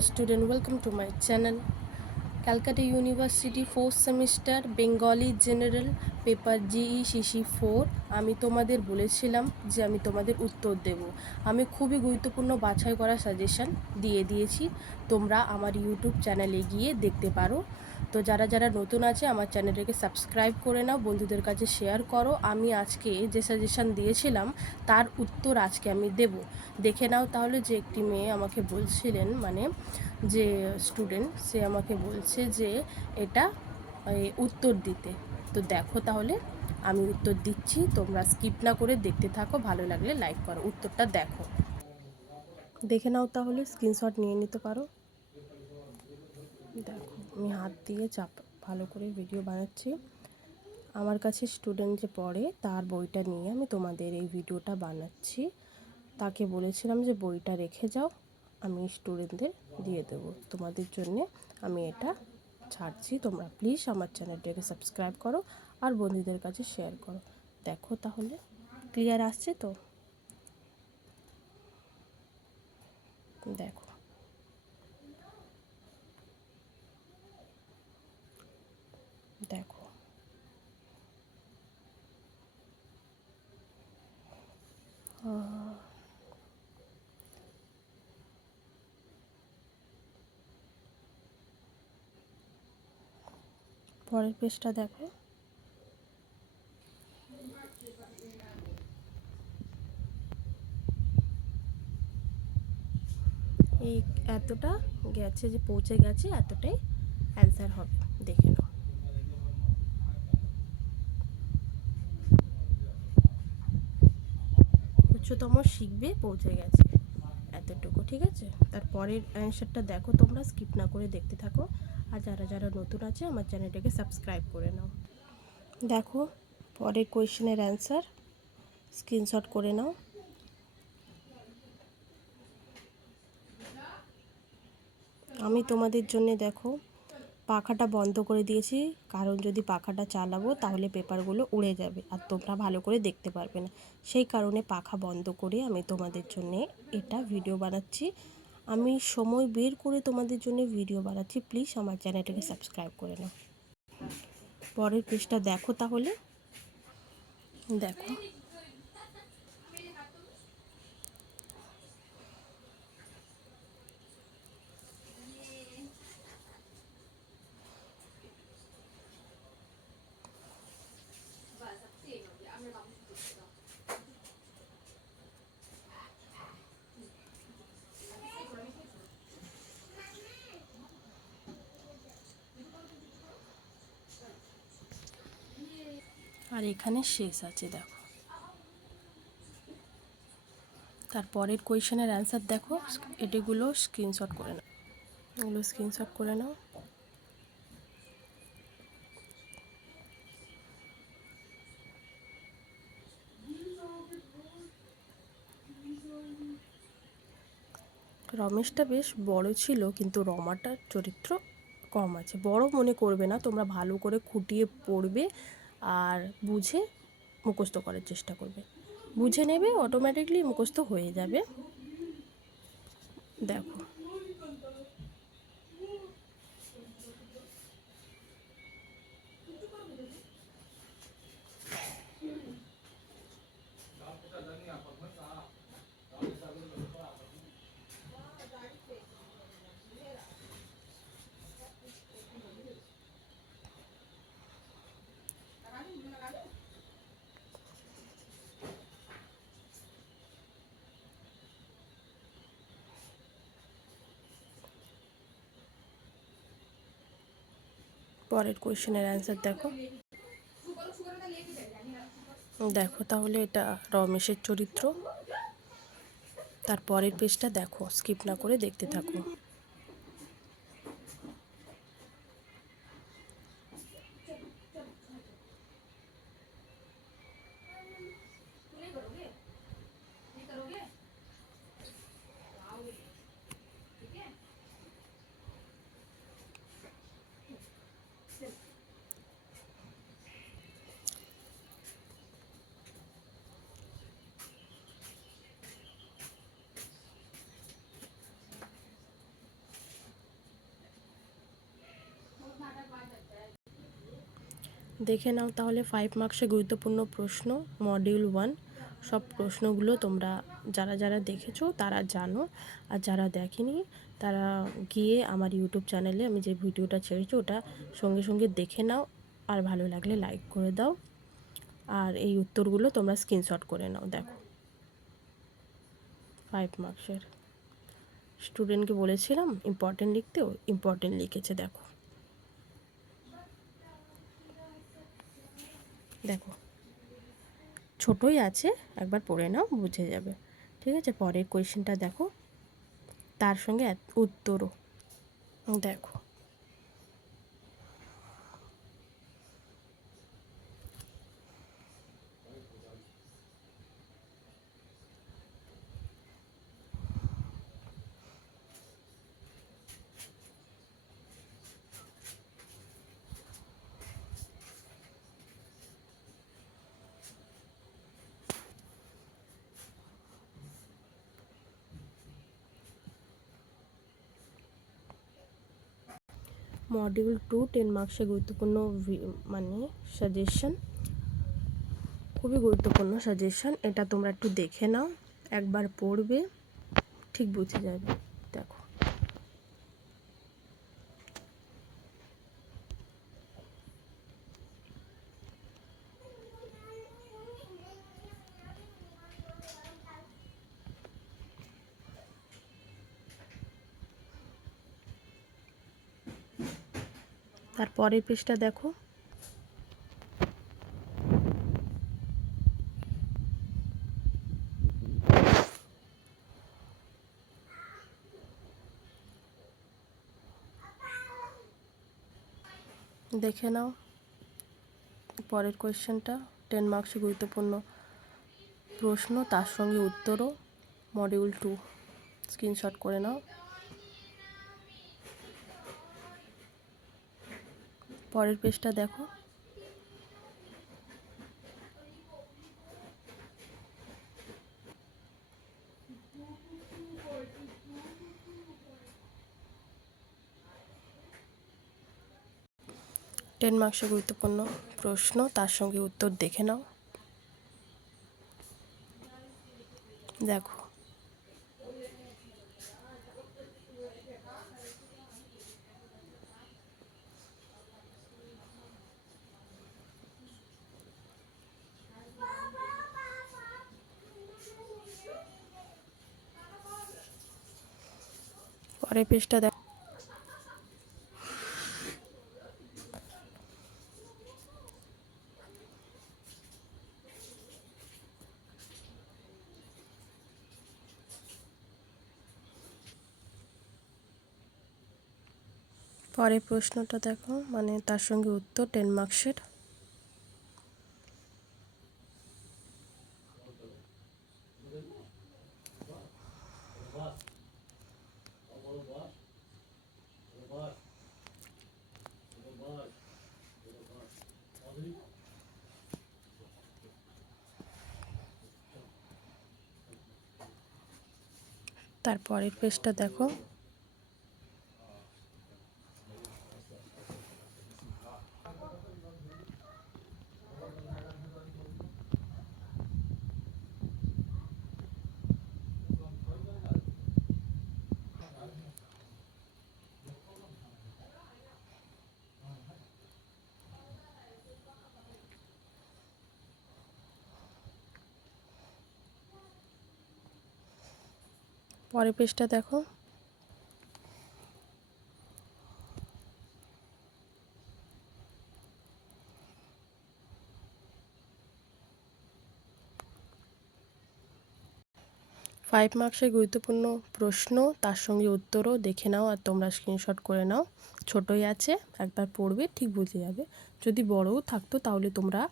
student, welcome to my channel. Calcutta university 4th semester Bengali general paper GE CC 4 আমি তোমাদের বলেছিলাম যে আমি তোমাদের উত্তর দেব। আমি খুবই গুরুত্বপূর্ণ বাছাই করা সাজেশন দিয়েছি, তোমরা আমার ইউটিউব চ্যানেলে গিয়ে দেখতে পারো। তো যারা যারা নতুন আছে আমার চ্যানেলটাকে সাবস্ক্রাইব করে নাও, বন্ধুদের কাছে শেয়ার করো। আমি আজকে যে সাজেশন দিয়েছিলাম তার উত্তর আজকে আমি দেব। দেখে নাও তাহলে। যে একটি মেয়ে আমাকে বলছিলেন, মানে যে স্টুডেন্ট, সে আমাকে বলছে যে এটা উত্তর দিতে। তো দেখো তাহলে আমি উত্তর দিচ্ছি, তোমরা স্কিপ না করে দেখতে থাকো, ভালো লাগলে লাইক করো। উত্তরটা দেখো, দেখে নাও তাহলে, স্ক্রিনশট নিয়ে নিতে পারো। দেখো আমি হাত দিয়ে ভালো করে ভিডিও বানাচ্ছি। আমার কাছে স্টুডেন্ট যে পড়ে তার বইটা নিয়ে আমি তোমাদের এই ভিডিওটা বানাচ্ছি। তাকে বলেছিলাম যে বইটা রেখে যাও, আমি স্টুডেন্টদের দিয়ে দেবো। তোমাদের জন্যে আমি এটা ছাড়ছি। তোমরা প্লিজ আমার চ্যানেলটাকে সাবস্ক্রাইব করো আর বন্ধুদের কাছে শেয়ার করো। দেখো তাহলে ক্লিয়ার আসছে তো? দেখো দেখো পরের পেজটা দেখো। এই এতটা গেছে, যে পৌঁছে গেছে, এতটাই অ্যান্সার হবে। দেখে নাও। উচ্চতম শিখবে পৌঁছে গেছে এতটুকু, ঠিক আছে? তারপরের অ্যান্সারটা দেখো, তোমরা স্কিপ না করে দেখতে থাকো। আর যারা যারা নতুন আছে আমার চ্যানেলটাকে সাবস্ক্রাইব করে নাও। দেখো পরের কোয়েশ্চেনের অ্যান্সার, স্ক্রিনশট করে নাও। আমি তোমাদের জন্য দেখো পাখাটা বন্ধ করে দিয়েছি, কারণ যদি পাখাটা চালাবো তাহলে পেপারগুলো উড়ে যাবে আর তোমরা ভালো করে দেখতে পারবে না। সেই কারণে পাখা বন্ধ করে আমি তোমাদের জন্য এটা ভিডিও বানাচ্ছি। আমি সময় বের করে তোমাদের জন্য ভিডিও বানাচ্ছি। প্লিজ আমার চ্যানেলটাকে সাবস্ক্রাইব করে নাও। পরের পেজটা দেখো তাহলে। দেখো আর এখানে শেষ আছে। দেখো তারপরের কোয়েশ্চেনের অ্যান্সার দেখো, এটাগুলো স্ক্রিনশট করে নাও, এগুলো স্ক্রিনশট করে নাও। রমেশটা বেশ বড় ছিল, কিন্তু রমাটার চরিত্র কম আছে। বড় মনে করবে না, তোমরা ভালো করে খুঁটিয়ে পড়বে আর বুঝে মুখস্থ করার চেষ্টা করবে। বুঝে নেবে, অটোমেটিকলি মুখস্থ হয়ে যাবে। দেখো পরের কোয়েশ্চেনের অ্যান্সার দেখো। দেখো তাহলে এটা রমেশের চরিত্র। তার পরের পেজটা দেখো, স্কিপ না করে দেখতে থাকো। দেখে নাও তাহলে 5 মার্কসের গুরুত্বপূর্ণ প্রশ্ন মডিউল 1। সব প্রশ্নগুলো তোমরা যারা যারা দেখেছো তারা জানো, আর যারা দেখেনি তারা গিয়ে আমার ইউটিউব চ্যানেলে আমি যে ভিডিওটা ছেড়েছি ওটা সঙ্গে সঙ্গে দেখে নাও, আর ভালো লাগলে লাইক করে দাও, আর এই উত্তরগুলো তোমরা স্ক্রিনশট করে নাও। দেখো 5 মার্কসের স্টুডেন্টকে বলেছিলাম ইম্পর্টেন্ট লিখতেও, ইম্পর্টেন্ট লিখেছে। দেখো দেখো ছোটই আছে, একবার পড়ে নাও বুঝে যাবে। ঠিক আছে, পরের কোয়েশ্চেনটা দেখো, তার সঙ্গে উত্তরও দেখো। মডিউল 2 10 মার্কসের গুরুত্বপূর্ণ মানে সাজেশন, খুবই গুরুত্বপূর্ণ সাজেশন। এটা তোমরা একটু দেখে নাও, একবার পড়বে ঠিক বুঝে যাবে। দেখো তারপরের পেজটা দেখো, দেখে নাও পরের কোয়েশ্চেনটা 10 মার্কসের গুরুত্বপূর্ণ প্রশ্ন, তার সঙ্গে উত্তরও, মডিউল 2। স্ক্রিনশট করে নাও। পরের পেজটা দেখো, টেন মার্কসের গুরুত্বপূর্ণ প্রশ্ন, তার সঙ্গে উত্তর দেখে নাও। দেখো পরের পেজটা দেখো, পরের প্রশ্নটা দেখো, মানে তার সঙ্গে উত্তর 10 মার্কসের। তারপরের পেজটা দেখো, পরের পেজটা দেখো, 5 মার্কসের গুরুত্বপূর্ণ প্রশ্ন, তার সঙ্গে উত্তরও দেখে নাও, আর তোমরা স্ক্রিনশট করে নাও। ছোটই আছে, একবার পড়বে ঠিক বুঝে যাবে। যদি বড়ও থাকতো তাহলে তোমরা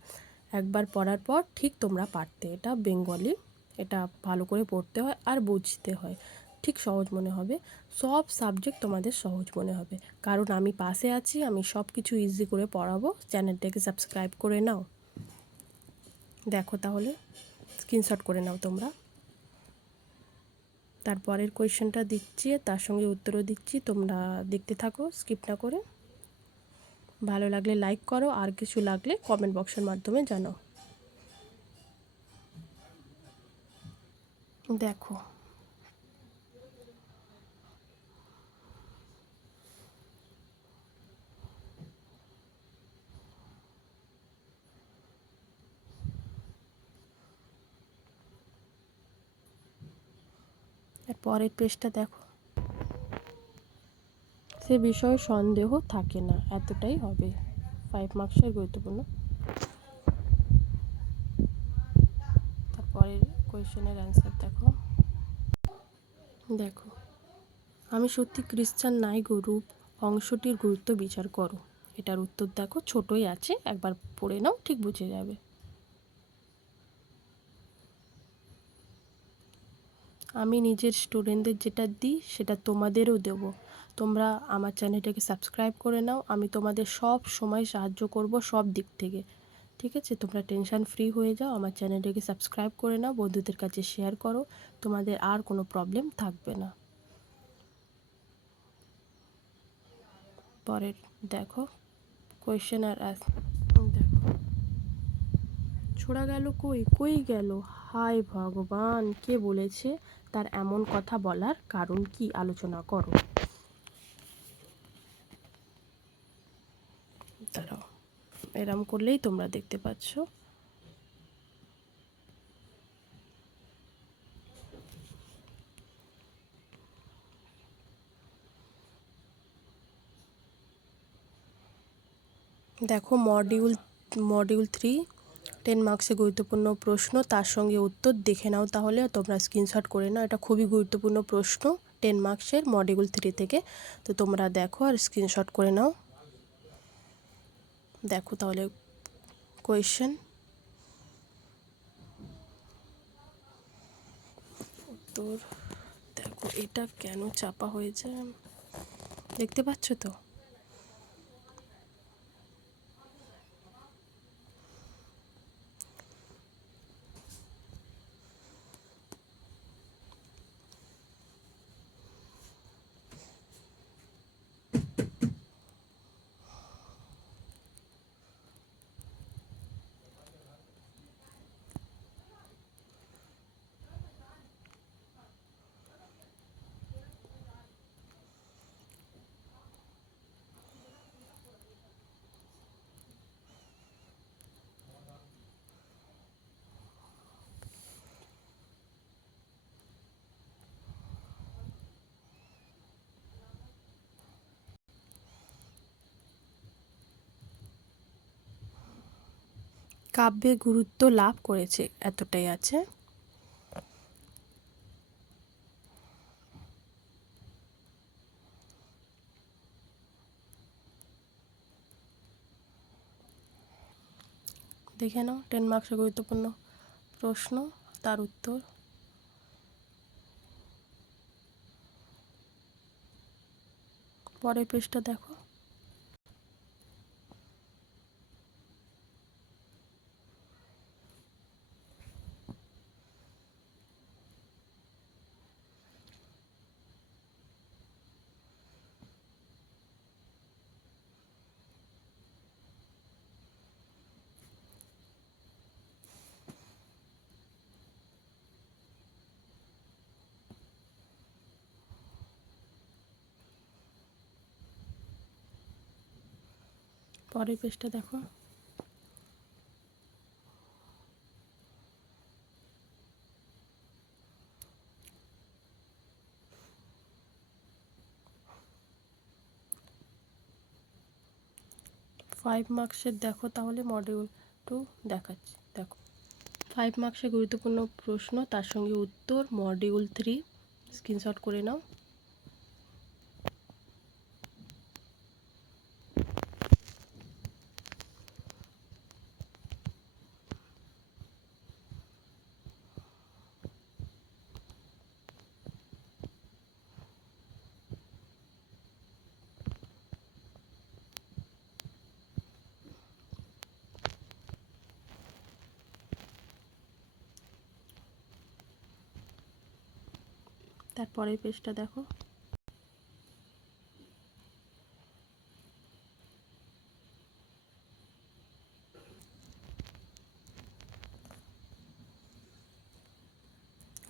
একবার পড়ার পর ঠিক তোমরা পারতে। এটা বেঙ্গলি, এটা ভালো করে পড়তে হয় আর বুঝতে হয়, ঠিক সহজ মনে হবে। সব সাবজেক্ট তোমাদের সহজ মনে হবে, কারণ আমি পাশে আছি, আমি সব কিছু ইজি করে পড়াবো। চ্যানেলটাকে সাবস্ক্রাইব করে নাও। দেখো তাহলে স্ক্রিনশট করে নাও তোমরা। তারপরের কোয়েশ্চেনটা দিচ্ছি, তার সঙ্গে উত্তরও দিচ্ছি, তোমরা দেখতে থাকো স্কিপ না করে। ভালো লাগলে লাইক করো, আর কিছু লাগলে কমেন্ট বক্সের মাধ্যমে জানাও। দেখো এর পরের পেজটা দেখো, সে বিষয়ে সন্দেহ থাকে না, এতটাই হবে 5 মার্কসের গুরুত্বপূর্ণ। তারপরের কোয়েশ্চেনের অ্যান্সার দেখো। দেখো, আমি সত্যি খ্রিস্টান নাই গরুপ অংশটির গুরুত্ব বিচার করো। এটার উত্তর দেখো, ছোটই আছে, একবার পড়ে নাও, ঠিক বুঝে যাবে। আমি নিজের স্টুডেন্টদের যেটা দিই সেটা তোমাদেরও দেব। তোমরা আমার চ্যানেলটাকে সাবস্ক্রাইব করে নাও, আমি তোমাদের সব সময় সাহায্য করব সব দিক থেকে। ঠিক আছে, তোমরা টেনশন ফ্রি হয়ে যাও, আমার চ্যানেলটাকে সাবস্ক্রাইব করে নাও, বন্ধুদের কাছে শেয়ার করো, তোমাদের আর কোনো প্রবলেম থাকবে না। পরের দেখো কোয়েশ্চেন আর দেখো, ছোড়া গেল কই, কই গেল, হায় ভগবান, কে বলেছে, তার এমন কথা বলার কারণ কি, আলোচনা করো। দাঁড়াও, এরম করলেই তোমরা দেখতে পাচ্ছ। দেখো মডিউল 3 10 মার্কসে গুরুত্বপূর্ণ প্রশ্ন, তার সঙ্গে উত্তর দেখে নাও, তাহলে তোমরা স্ক্রিনশট করে নাও। এটা খুবই গুরুত্বপূর্ণ প্রশ্ন 10 মার্কসের মডিউল 3 থেকে, তো তোমরা দেখো আর স্ক্রিনশট করে নাও। দেখো তাহলে কোয়েশ্চেন, উত্তর দেখো। এটা কেন চাপা হয়েছে দেখতে পাচ্ছ তো। কাব্যে গুরুত্ব লাভ করেছে, এতটাই আছে। দেখে নাও 10 মার্কসের গুরুত্বপূর্ণ প্রশ্ন, তার উত্তর। পরের পেজটা দেখো। পরের পেজটা দেখো। ফাইভ মার্কসের দেখো, তাহলে মডিউল 2 দেখাচ্ছি। দেখো 5 মার্কসের গুরুত্বপূর্ণ প্রশ্ন, তার সঙ্গে উত্তর, মডিউল 3, স্ক্রিনশট করে নাও। তারপরের পেজটা দেখো।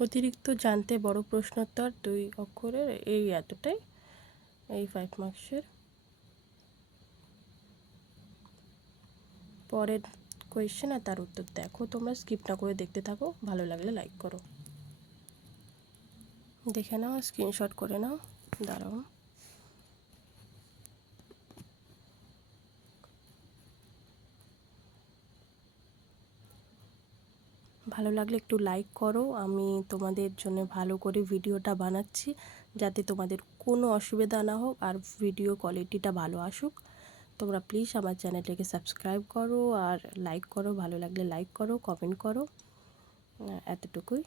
অতিরিক্ত জানতে বড় প্রশ্নোত্তর 2 অক্ষরের এই এতটাই, এই 5 মার্কসের। পরের কোয়েশ্চেন আর তার উত্তর দেখো, তোমরা স্কিপ না করে দেখতে থাকো, ভালো লাগলে লাইক করো। দেখে নাও, স্ক্রিনশট করে নাও, দাঁড়াও। ভালো লাগলে একটু লাইক করো, আমি তোমাদের জন্য ভালো করে ভিডিওটা বানাচ্ছি যাতে তোমাদের কোনো অসুবিধা না হোক আর ভিডিও কোয়ালিটিটা ভালো আসুক। তোমরা প্লিজ আমার চ্যানেলটাকে সাবস্ক্রাইব করো আর লাইক করো, ভালো লাগলে লাইক করো, কমেন্ট করো, এতটুকুই।